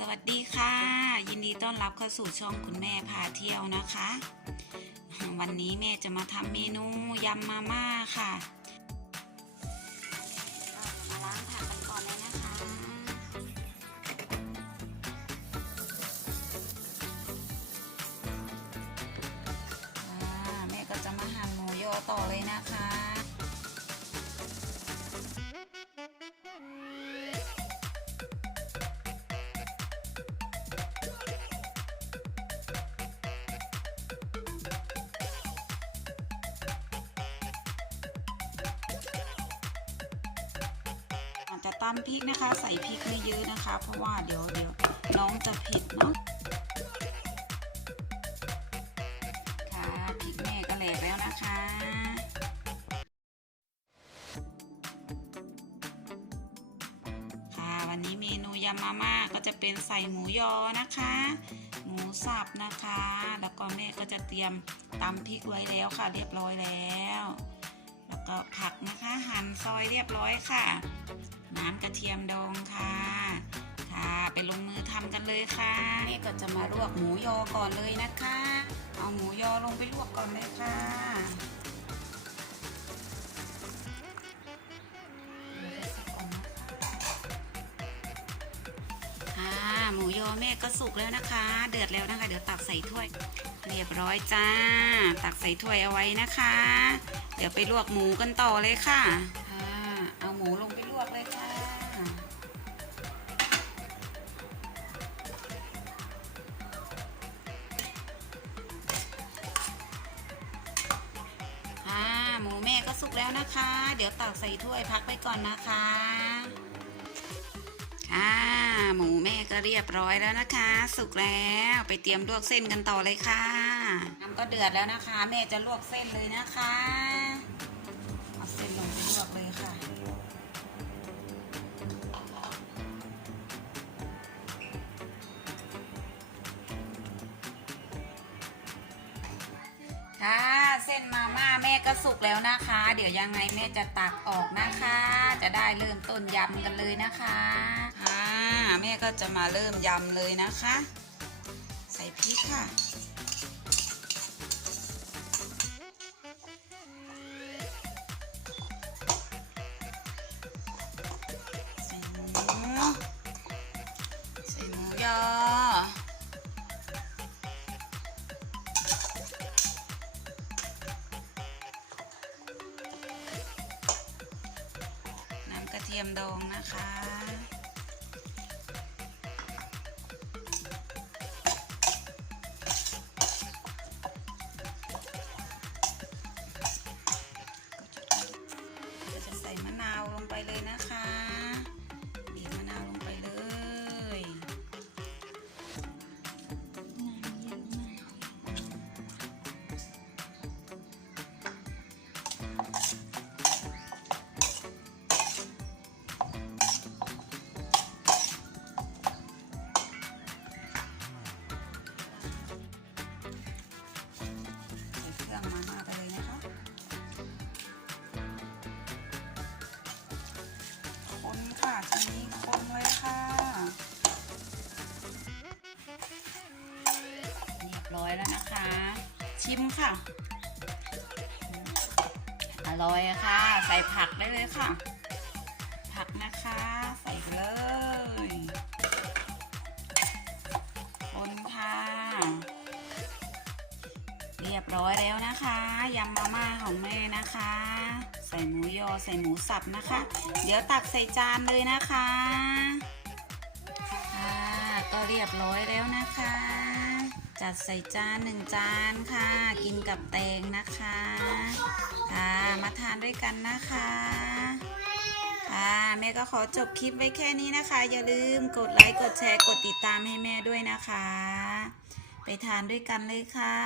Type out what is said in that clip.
สวัสดีค่ะ ยินดีต้อนรับเข้าสู่ช่องคุณแม่พาเที่ยวนะคะ วันนี้แม่จะมาทำเมนูยำมาม่าค่ะมาล้างผักกันก่อนเลยนะคะแม่ก็จะมาหั่นหมูยอต่อเลยนะคะาจจะตำพริกนะคะ ใส่พริกไม่เยอะนะคะ เพราะว่าเดี๋ยวเดี๋ยวน้องจะเผ็ดเนาะค่ะพริกแม่ก็แหลกแล้วนะคะค่ะวันนี้เมนูยำมาม่าก็จะเป็นใส่หมูยอนะคะ หมูสับนะคะ แล้วก็แม่ก็จะเตรียมตำพริกไว้แล้วค่ะ เรียบร้อยแล้ว แล้วก็ผักนะคะหั่นซอยเรียบร้อยค่ะ น้ำกระเทียมดองค่ะ ค่ะไปลงมือทำกันเลยค่ะแม่ก็จะมาลวกหมูยอก่อนเลยนะคะ เอาหมูยอลงไปลวกก่อนเลยค่ะค่ะหมูยอแม่ก็สุกแล้วนะคะ เดือดแล้วนะคะ เดี๋ยวตักใส่ถ้วย เรียบร้อยจ้า ตักใส่ถ้วยเอาไว้นะคะ เดี๋ยวไปลวกหมูกันต่อเลยค่ะ สุกแล้วนะคะ เดี๋ยวตักใส่ถ้วยพักไปก่อนนะคะค่ะหมูแม่ก็เรียบร้อยแล้วนะคะ สุกแล้วไปเตรียมลวกเส้นกันต่อเลยค่ะน้ำก็เดือดแล้วนะคะ แม่จะลวกเส้นเลยนะคะเอาเส้นลงไปลวกเลยค่ะ ส้นมาม่าแม่ก็สุกแล้วนะคะ เดี๋ยวยังไงแม่จะตักออกนะคะ จะได้เริ่มต้นยำกันเลยนะคะค่ะแม่ก็จะมาเริ่มยำเลยนะคะ ใส่พริกค่ะใส่หมูใส่หมูยอ ทียมดองนะคะ ก็จะใส่มะนาวลงไปเลยนะคะ ชิมค่ะ อร่อยค่ะ ใส่ผักได้เลยค่ะ ผักนะคะใส่เลยคนค่ะ เรียบร้อยแล้วนะคะยำมาม่าของแม่นะคะ ใส่หมูยอใส่หมูสับนะคะ เดี๋ยวตักใส่จานเลยนะคะค่ะก็เรียบร้อยแล้วนะคะ จัดใส่จานหนึ่งจานค่ะ กินกับแตงนะคะค่ะมาทานด้วยกันนะคะค่ะแม่ก็ขอจบคลิปไว้แค่นี้นะคะ อย่าลืมกดไลค์กดแชร์กดติดตามให้แม่ด้วยนะคะ ไปทานด้วยกันเลยค่ะ